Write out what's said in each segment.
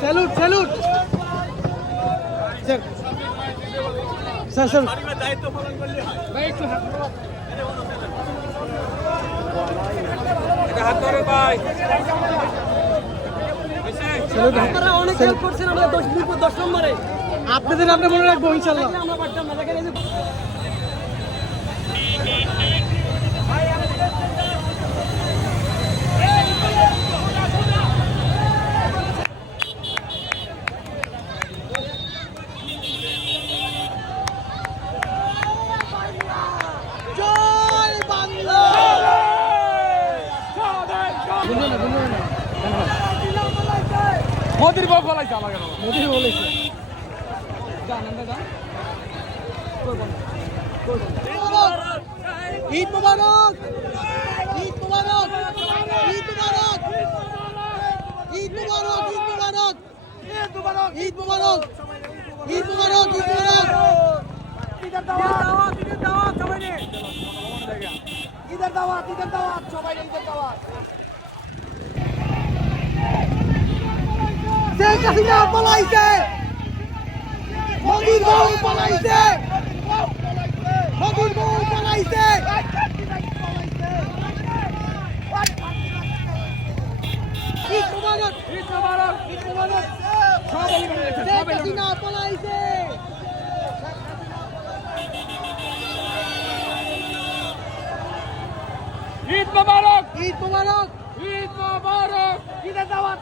salute salute sir sir sir দায়িত্ব পালন করলে হয় ভাই একটু হাত ধরে ভাই আপনারা অনেক হেল্প করছেন আমরা 10 নম্বরে আপনাদের নামটা মনে রাখবো ইনশাআল্লাহ আমরা পারতাম না দেখেন জয় বাংলা মোদির বউ বলাইছে আমাকে মোদির বলেছে ঈদ মুবারক ঈদ মুবারক ঈদ মুবারক ঈদ মুবারক ঈদ মুবারক ঈদ মুবারক ঈদ মুবারক ঈদ মুবারক ঈদের দাওয়াত সবাই নে ঈদের দাওয়াত সবাই ঈদের দাওয়াত শেখ হাসিনা পলাইছে মোদির বউ পলাইছে মোদির বউ পলাইছে ঈদ মুবারক ঈদ মুবারক ঈদ মুবারক শেখ হাসিনা পলাইছে ঈদ মুবারক ঈদ মুবারক ঈদ মুবারক ঈদের দাওয়াত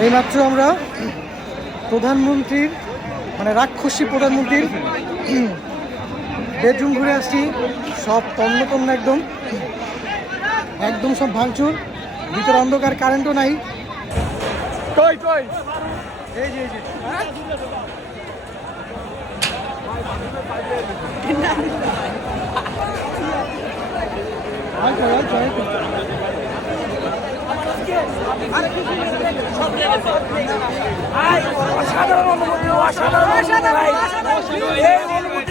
এইমাত্র আমরা প্রধানমন্ত্রীর মানে রাক্ষসী প্রধানমন্ত্রীর বেডরুম ঘুরে আসছি সব তন্ন একদম একদম সব ভাঙচুর ভিতরে অন্ধকার কারেন্টও নাই কই কই এই যে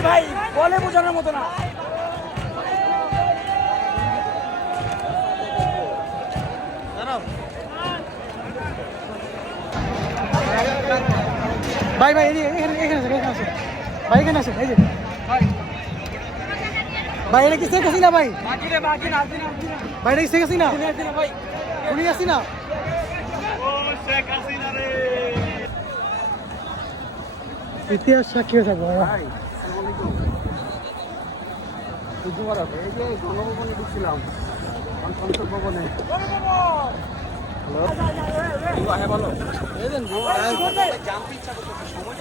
ভাই বলে বোঝানোর মতো না ভাই ভাই এখানে আছে ভাই এখানে আছে এই যে ভাই এটা কি শেখ হাসিনা ভাই ভাই এটা কি শেখ হাসিনা উনি আসি না ইতিহাস সাক্ষী হয়ে থাকবো ভাই এই যে গণভবনে ঢুকছিলাম সংসদ ভবনে হ্যালো ভালো জানতে ইচ্ছা করতেছে সময়